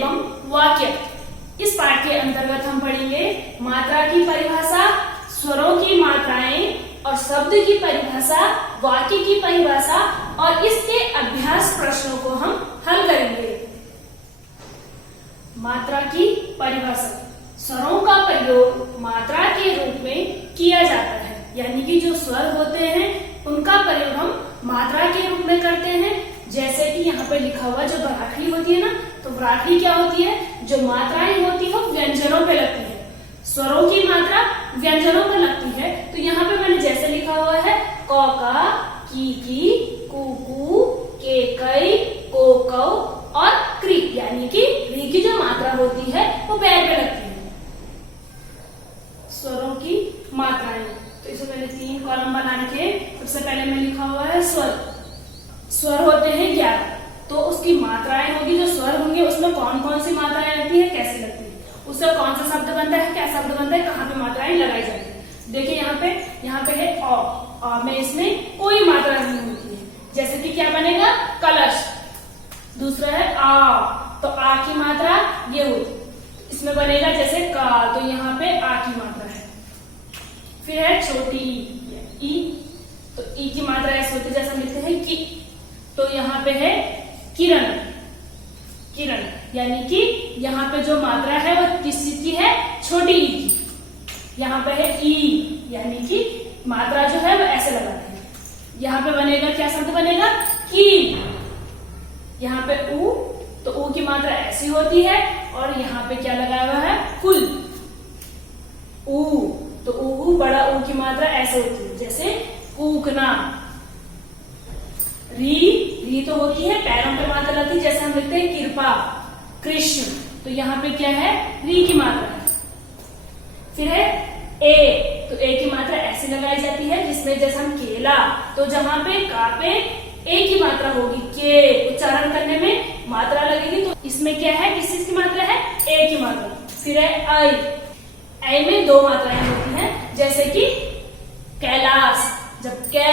एवं वाक्य। इस पाठ के अंतर्गत हम पढ़ेंगे मात्रा की परिभाषा, स्वरों की मात्राएं और शब्द की परिभाषा, वाक्य की परिभाषा और इसके अभ्यास प्रश्नों को हम हल करेंगे। मात्रा की परिभाषा। स्वरों का प्रयोग मात्रा के रूप में किया जाता है, यानी कि जो स्वर होते हैं उनका प्रयोग हम मात्रा के रूप में करते हैं। जैसे कि यहाँ पे लिखा हुआ जो बराखड़ी होती है ना, तो बराखड़ी क्या होती है, जो मात्राएं होती है व्यंजनों पे लगती है। स्वरों की मात्रा व्यंजनों पर लगती है। तो यहाँ पे मैंने जैसे लिखा हुआ है क का, की, कू, के कई, को कौ और क्री, यानी कि री की जो मात्रा होती है वो पैर पे लगती है। स्वरों की मात्राएं, तो इसे मैंने 3 कॉलम बना रखे। सबसे पहले में लिखा हुआ है स्वर। स्वर होते हैं 11, तो उसकी मात्राएं होगी, जो स्वर होंगे उसमें कौन कौन सी मात्राएं लगती है, कैसे लगती है, उससे कौन सा शब्द बनता है, क्या शब्द बनता है, कहाँ पे मात्राएं लगाई जाती है। देखिए यहाँ पे है अ में इसमें कोई मात्रा नहीं होती है। जैसे कि क्या बनेगा, कलश। दूसरा है आ, तो आ की मात्रा ये होती, इसमें बनेगा जैसे का, तो यहाँ पे आ की मात्रा है। फिर है छोटी ई, तो ई की मात्रा ऐसे होती है जैसे हम लिखते हैं की, तो यहाँ पे है किरण, किरण, यानी कि यहाँ पे जो मात्रा है वो किस चीज की है, छोटी ई की। यहाँ पे है ई, यानी कि मात्रा जो है वो ऐसे लगाते हैं। यहाँ पे बनेगा क्या शब्द बनेगा, की। यहाँ पे ऊ, तो ऊ की मात्रा ऐसी होती है, और यहाँ पे क्या लगाया हुआ है, कुल। ऊ, तो ऊ बड़ा ऊ की मात्रा ऐसे होती है, जैसे कूकना। री तो होती है पैरों पे मात्रा लगती है, जैसे हम लिखते हैं कृपा, कृष्ण, तो यहाँ पे क्या है, री की मात्रा है। फिर है ए, तो ए की मात्रा ऐसे लगाई जाती है, जिसमें जैसे हम केला, तो जहां पे का पे ए की मात्रा होगी, के उच्चारण करने में मात्रा लगेगी, तो इसमें क्या है, किस चीज की मात्रा है, ए की मात्रा। फिर है आई में 2 मात्राएं होती हैं, जैसे कि कैलाश, जब कै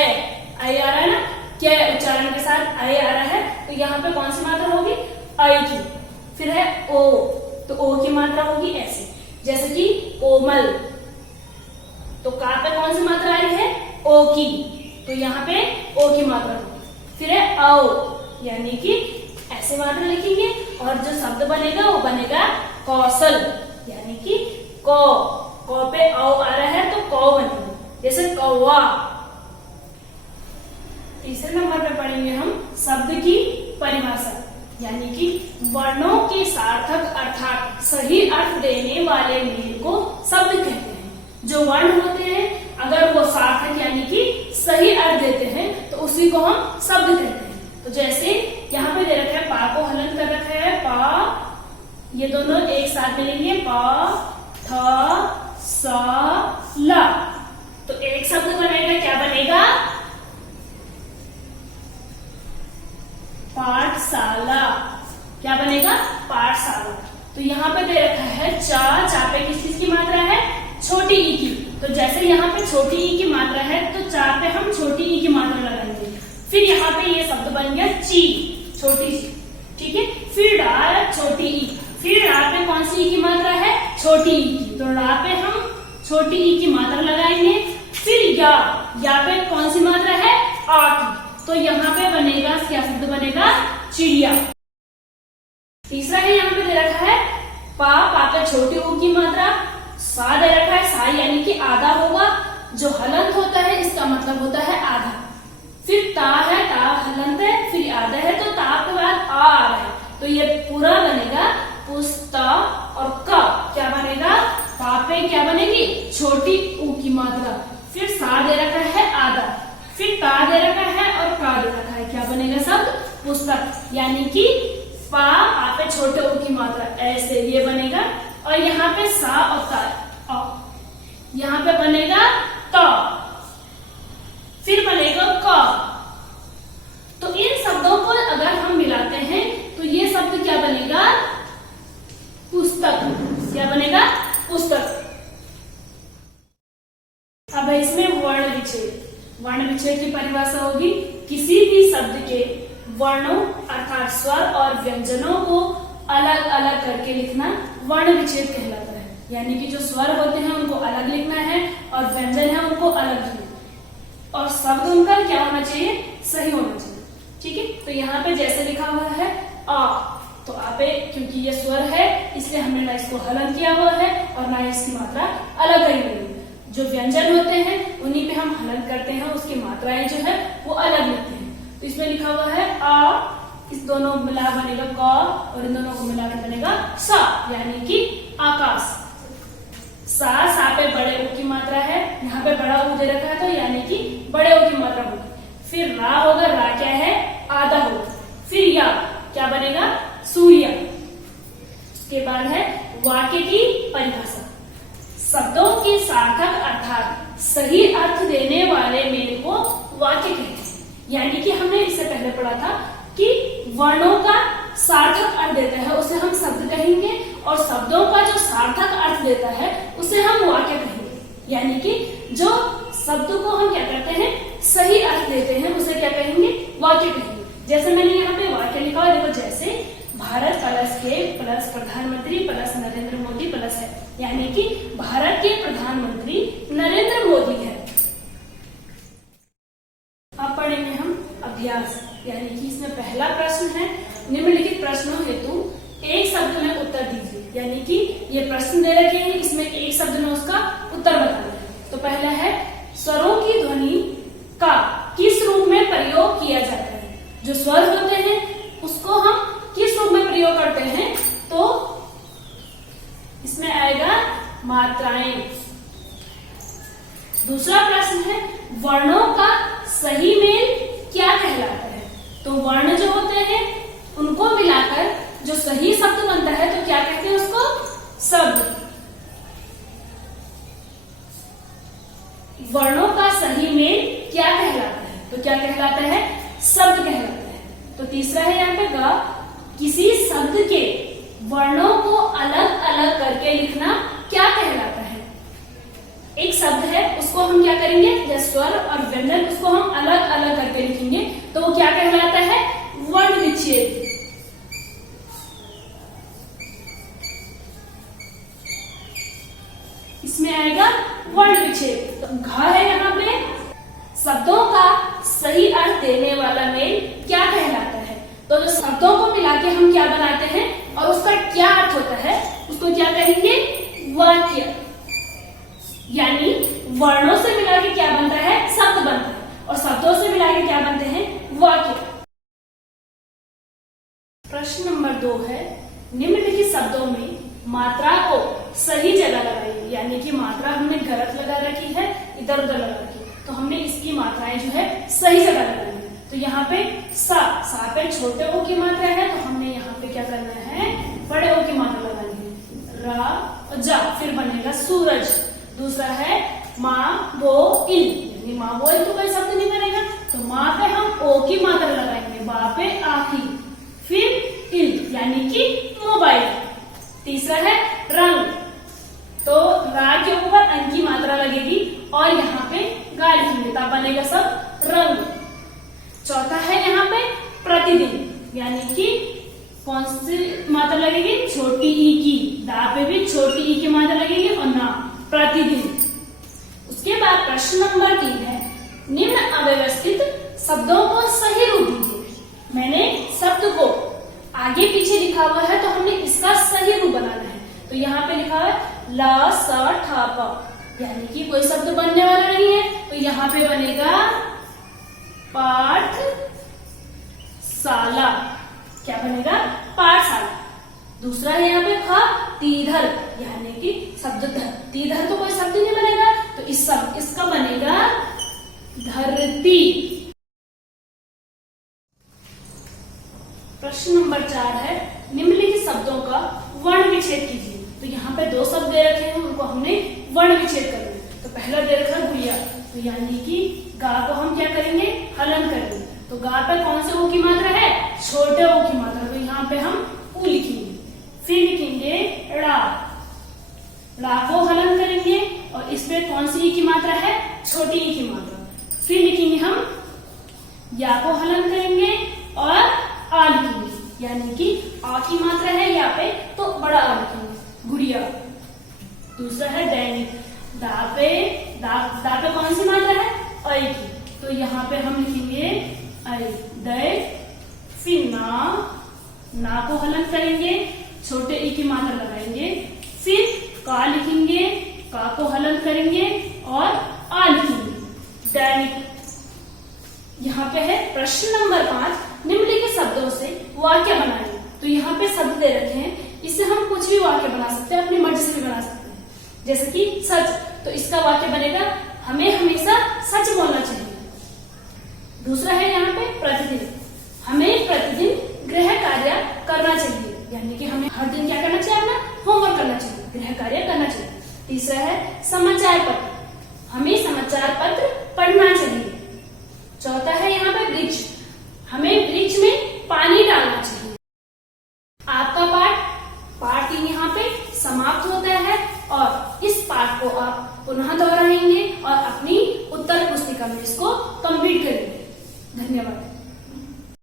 आई आ रहा है ना, क्या उच्चारण के साथ आई आ रहा है, तो यहाँ पे कौन सी मात्रा होगी, आई की। फिर है ओ, तो ओ की मात्रा होगी ऐसे, जैसे कि कोमल, तो का पे कौन सी मात्रा आई है, ओ की, तो यहाँ पे ओ की मात्रा होगी। फिर है औ, यानी कि ऐसे मात्रा लिखेंगे, और जो शब्द बनेगा वो बनेगा कौशल, यानी कि कौ पे औ आ रहा है तो कौ बनेगा, जैसे कौवा। तीसरे नंबर पे पढ़ेंगे हम शब्द की परिभाषा, यानी कि वर्णों के सार्थक अर्थात सही अर्थ देने वाले मेल को शब्द कहते हैं। जो वर्ण होते हैं अगर वो सार्थक यानी कि सही अर्थ देते हैं तो उसी को हम शब्द कहते हैं। तो जैसे यहाँ पे दे रखा है, पा को हलन कर रखा है, पा, ये दोनों एक साथ मिलेंगे, पा, थ, स, ला, तो एक शब्द बनेगा, क्या बनेगा, पाठशाला। क्या बनेगा, पाठशाला। तो यहाँ पे दे रखा है चा पे किस चीज की मात्रा है, छोटी ई की, तो जैसे यहाँ पे छोटी ई की मात्रा है तो चा पे हम छोटी ई की मात्रा लगाएंगे। फिर यहाँ पे ये शब्द बन गया ची, छोटी ची, ठीक है। फिर रा, छोटी ई, फिर रा पे कौन सी ई की मात्रा है, छोटी ई की, तो रा पे हम छोटी ई की मात्रा लगाएंगे। फिर या पे कौन सी मात्रा है, आ की, तो यहाँ पे बनेगा, क्या शब्द बनेगा, चिड़िया। तीसरा है, यहाँ पे दे रखा है पा पे छोटी ऊ की मात्रा, सा दे रखा है, सा यानी कि आधा होगा, जो हलंत होता है इसका मतलब होता है आधा। फिर ता है, ता हलंत है, फिर आधा है, तो ता के बाद आ रहा है, तो ये पूरा बनेगा पुस्ता, और का क्या बनेगा, पा पे क्या बनेगी, छोटी ऊ की मात्रा। फिर सा दे रखा है आधा, फिर ता दे रखा है और का दे रखा है, क्या बनेगा शब्द, पुस्तक, यानी कि पा पे छोटे ऊ की मात्रा ऐसे ये बनेगा, और यहाँ पे सा और ता, यहाँ पे बनेगा त, फिर बनेगा क। तो इन शब्दों को अगर हम मिलाते हैं तो ये शब्द क्या बनेगा, पुस्तक। क्या बनेगा, पुस्तक। अब इसमें वर्ण विच्छेद। वर्ण विच्छेद की परिभाषा होगी, किसी भी शब्द के वर्णों अर्थात स्वर और व्यंजनों को अलग अलग करके लिखना वर्ण विच्छेद कहलाता है। यानी कि जो स्वर होते हैं उनको अलग लिखना है और व्यंजन है उनको अलग लिखना, और शब्द उनका क्या होना चाहिए, सही होना चाहिए। ठीक है, तो यहाँ पे जैसे लिखा हुआ है आ, तो आ पे क्योंकि ये स्वर है इसलिए हमने ना इसको हलन किया हुआ है और ना इसकी मात्रा अलग करी हुई है। जो व्यंजन होते हैं उन्हीं पे हम हलन करते हैं, उसकी मात्राएं जो है वो अलग लिखते हैं। तो इसमें लिखा हुआ है आ, इस दोनों मिला बनेगा क और इन दोनों को मिला के बनेगा सा, यानी कि आकाश। सा पे बड़े ऊ की मात्रा है, यहाँ पे बड़ा ऊ दे रखा है तो यानी कि बड़े ऊ की मात्रा होगी। फिर रा होगा, रा क्या है, आधा होगा। फिर या क्या बनेगा, सूर्य। उसके बाद है वाक्य की परिभाषा। शब्दों के सार्थक अर्थात सही अर्थ देने वाले मेल को वाक्य कहते हैं। यानी कि हमने इससे पहले पढ़ा था कि वर्णों का सार्थक अर्थ देता है उसे हम शब्द कहेंगे, और शब्दों का जो सार्थक अर्थ देता है उसे हम वाक्य कहेंगे। यानी कि जो शब्द को हम क्या करते हैं, सही अर्थ देते हैं, उसे क्या कहेंगे, वाक्य कहेंगे। जैसे मैंने यहाँ पे वाक्य लिखा है, देखो जैसे भारत प्लस के प्लस प्रधानमंत्री प्लस नरेंद्र मोदी प्लस है, यानी कि भारत के प्रधानमंत्री नरेंद्र मोदी है। अब पढ़ेंगे हम अभ्यास, यानी कि इसमें पहला प्रश्न है, निम्नलिखित प्रश्नों हेतु एक शब्द में उत्तर दीजिए। यानी कि ये प्रश्न दे रखे हैं, इसमें एक शब्द में उसका उत्तर बताना है। तो पहला है स्वरों की ध्वनि का किस रूप में प्रयोग किया जाता है। जो स्वर होते हैं उसको हम किस रूप में प्रयोग करते हैं, तो इसमें आएगा मात्राएं। दूसरा प्रश्न है वर्णों का सही मेल क्या कहलाता है। तो वर्ण जो होते हैं उनको मिलाकर जो सही शब्द बनता है तो क्या कहते हैं उसको, शब्द। वर्णों का सही मेल क्या कहलाता है, तो क्या कहलाता है, शब्द कहलाता है। तो तीसरा है यहाँ पे ग, किसी शब्द के वर्णों को अलग अलग करके लिखना क्या कहलाता है। एक शब्द है उसको हम क्या करेंगे, जैसे स्वर और व्यंजन, उसको हम अलग अलग करके लिखेंगे तो वो क्या कहलाता है, वर्ण विच्छेद। इसमें आएगा वर्ण विच्छेद। तो घ है यहाँ पे, शब्दों का सही अर्थ देने वाला मेल क्या कहलाता है। तो जो शब्दों को मिला के हम क्या बनाते हैं और उसका क्या अर्थ होता है उसको क्या कहेंगे, वाक्य। यानी वर्णों से मिला के क्या बनता है, शब्द बनता है, और शब्दों से मिला के क्या बनते हैं, वाक्य। प्रश्न नंबर 2 है निम्नलिखित शब्दों में मात्रा को सही जगह लगाइए। यानी कि मात्रा हमने गलत लगा रखी है, इधर उधर लगा रखी है, तो हमने इसकी मात्राएं जो है सही जगह लगानी है। तो यहाँ पे सा पे छोटे ओ की मात्रा है तो हमने यहाँ पे क्या करना है, बड़े ओ की मात्रा लगानी है। रा और जा, फिर बनेगा सूरज। दूसरा है माँ बो इल, यानी माँ बो इल तो कोई शब्द नहीं बनेगा, तो माँ पे हम ओ की मात्रा लगाएंगे, बा पे आखी, फिर इल यानी कि मोबाइल। तीसरा है रंग, तो रा के ऊपर अं की मात्रा लगेगी और यहाँ पे गा लिखेंगे, तब बनेगा सब रंग। चौथा है यहाँ पे प्रतिदिन, यानी कि कौन सी मात्रा लगेगी, छोटी ई की, दा पे भी छोटी ई की मात्रा लगेगी और ना, प्रतिदिन। उसके बाद प्रश्न नंबर 3 है निम्न अव्यवस्थित शब्दों को सही रूप दीजिए। मैंने शब्द को आगे पीछे लिखा हुआ है तो हमने इसका सही रूप बनाना है। तो यहाँ पे लिखा है ला सा ठा पा, यानी कि कोई शब्द बनने वाला नहीं है, तो यहाँ पे बनेगा पाठशाला। क्या बनेगा, पाठशाला। दूसरा है यहाँ पे खा तीधर, यानी कि शब्द धर, तीधर तो कोई शब्द नहीं बनेगा, तो इसका बनेगा धरती। प्रश्न नंबर 4 है निम्नलिखित शब्दों का वर्ण विच्छेद कीजिए। तो यहाँ पे 2 शब्द दे रखे हैं, उनको हमने वर्ण विच्छेद करना है। तो पहला दे रखा है गुड़िया, तो यानी कि गा को हम क्या करेंगे, हलन करेंगे। तो गा पे कौन से ओ की मात्रा है, छोटे ओ की मात्रा, तो यहाँ पे हम ऊ लिखेंगे। फिर लिखेंगे ड़ा, ड़ा को हलन करेंगे और इस पे कौन सी ई की मात्रा है, छोटी ई की मात्रा। फिर लिखेंगे हम या को हलन करेंगे और आ लिखेंगे, यानी कि आ की मात्रा है यहाँ पे तो बड़ा आ लिखेंगे गुड़िया। दूसरा है दैनिक, दा पे कौन सी मात्रा है ऐ की, तो यहाँ पे हम लिखेंगे ऐ दै। फिर ना को हलन करेंगे, छोटे ई की मात्रा लगाएंगे, फिर का लिखेंगे, का को हलन करेंगे और आ लिखेंगे दैनिक। यहाँ पे है प्रश्न नंबर 5, निम्नलिखित शब्दों से वाक्य बनाएं। तो यहाँ पे शब्द दे रखे हैं, इससे हम कुछ भी वाक्य बना सकते हैं, अपनी मर्जी से भी बना सकते हैं। जैसे कि सच, तो इसका वाक्य बनेगा हमें हमेशा सच बोलना चाहिए। दूसरा है यहाँ पे प्रतिदिन, हमें प्रतिदिन गृह कार्य करना चाहिए, यानी कि हमें हर दिन क्या करना चाहिए, अपना होमवर्क करना चाहिए, गृह कार्य करना चाहिए। तीसरा है समाचार पत्र, हमें समाचार पत्र पढ़ना चाहिए। चौथा है यहाँ पे वृक्ष, हमें वृक्ष में पानी डालना चाहिए। आपका पाठ 3 यहाँ पे समाप्त होता है और इस पाठ को आप पुनः दोहराएंगे और अपनी उत्तर पुस्तिका में इसको कंप्लीट करेंगे। धन्यवाद।